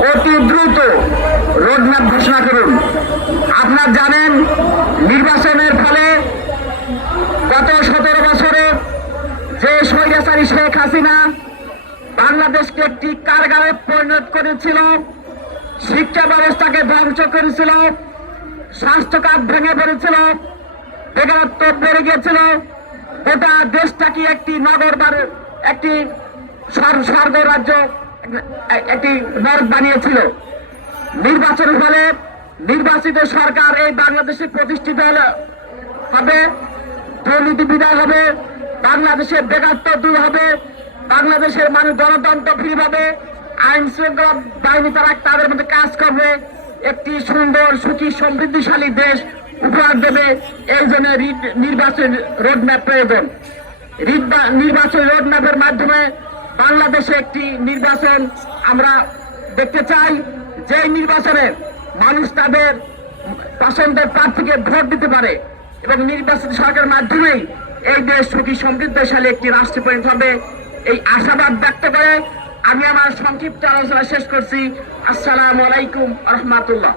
অতি দ্রুত রোডম্যাপ ঘোষণা করুন। আপনারা জানেন, নির্বাচনের ফলে গত সতেরো বছরে যে স্বৈরাচারী শেখ হাসিনা বাংলাদেশকে একটি কারগারে পরিণত করেছিল, শিক্ষা ব্যবস্থাকে ধ্বংস করেছিল স্বাস্থ্য খাত ভেঙে পড়েছিল, বেকারত্ব বেড়ে গিয়েছিল, গোটা দেশটাকে একটি নগর একটি স্বর- স্বর্গ রাজ্য একটি নরক বানিয়েছিল। নির্বাচনের ফলে নির্বাচিত সরকার এই বাংলাদেশে প্রতিষ্ঠিত হবে, দুর্নীতি বিদায় হবে বাংলাদেশের বেকারত্ব দূর হবে, বাংলাদেশের মানুষ গণতন্ত্র ফিরে পাবে, আইন শৃঙ্খলা বাহিনী তারা তাদের মধ্যে কাজ করবে, একটি সুন্দর, সুখী, সমৃদ্ধিশালী দেশ উপহার দেবে। এই জন্য নির্বাচন রোডম্যাপ প্রয়োজন। নির্বাচন রোডম্যাপের মাধ্যমে বাংলাদেশে একটি নির্বাচন আমরা দেখতে চাই। যে নির্বাচনে মানুষ তাদের পছন্দের প্রার্থীকে ভোট দিতে পারে এবং নির্বাচিত সরকারের মাধ্যমেই এই দেশ সুখী, সমৃদ্ধশালী একটি রাষ্ট্রে পরিণত হবে, এই আশাবাদ ব্যক্ত করে আমি আমার সংক্ষিপ্ত আলোচনা শেষ করছি। আসসালামু আলাইকুম রহমাতুল্লাহ।